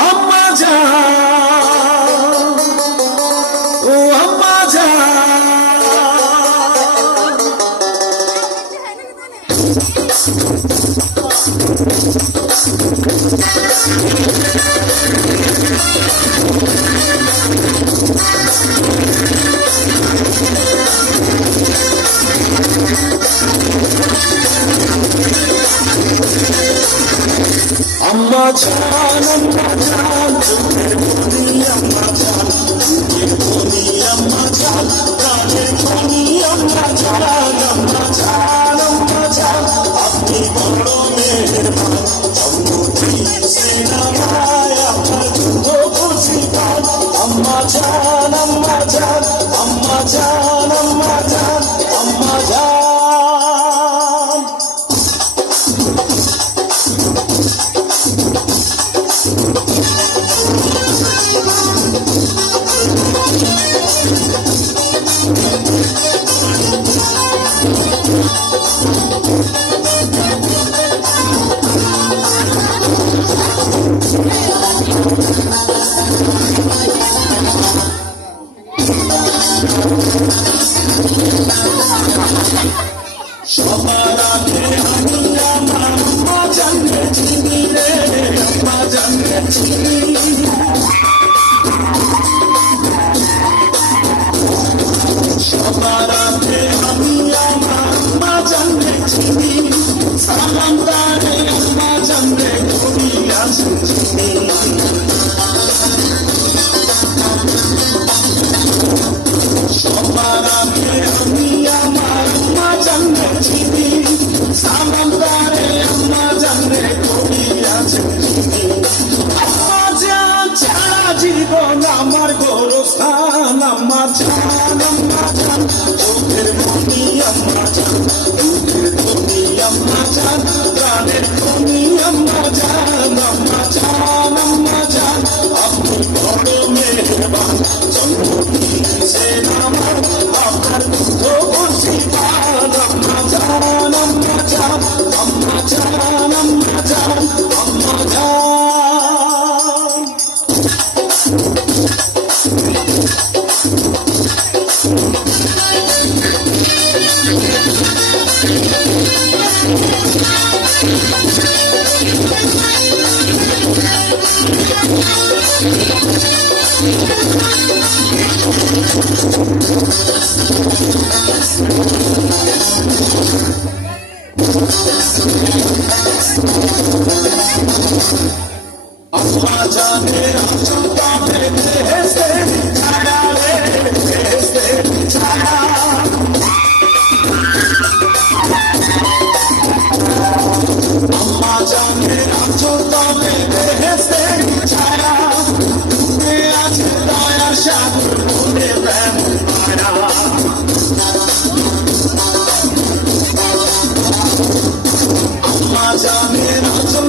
আম্মা জান ও আম্মা জান আম্মা জান চোখের মনি আম্মা জান চোখের মনি আম্মা জান প্রাণের মনি আম্মা জান আম্মা জান আম্মা জান আপনি বড় মেহেরবান জন্ম দিয়েছেন আমায় আপনার যত খুশি পান আম্মা জান আম্মা জান আম্মা জান আম্মা জান আম্মা জান সবার আগে আমি আমার আম্মা জানকে চিনি রে আম্মা জানকে চিনি সবার আগে আমি আমার আম্মা জানকে চিনি সালাম তারে আম্মা জানকে করি আসি চিনি সবার আগে আমি আমার আম্মা জানকে চিনি সালাম তারে আম্মা জানকে করি আসি চিনি আম্মা জান ছাড়া জীবন আমার গোরস্থান আম্মা জান চোখের মনি আম্মা জান চোখের মনি আম্মা জান প্রাণের মনি আম্মা জান আম্মা জান আম্মা জান আপনি বড় মেহেরবান জন্ম দিয়েছেন আমার আপনার দুঃখ খুশি পান আম্মা জান আম্মা জান আম্মা জান আম্মা জান আম্মা জান আম্মা জানের আঁচল পাবে বেহেশতের ছায়া রে বেহেশতের ছায়া আম্মা জানের আঁচল পাবে বেহেশতের ছায়া ডুবে আছে দয়ার সাগর মনে প্রেম মায়া আম্মা জানের আঁচল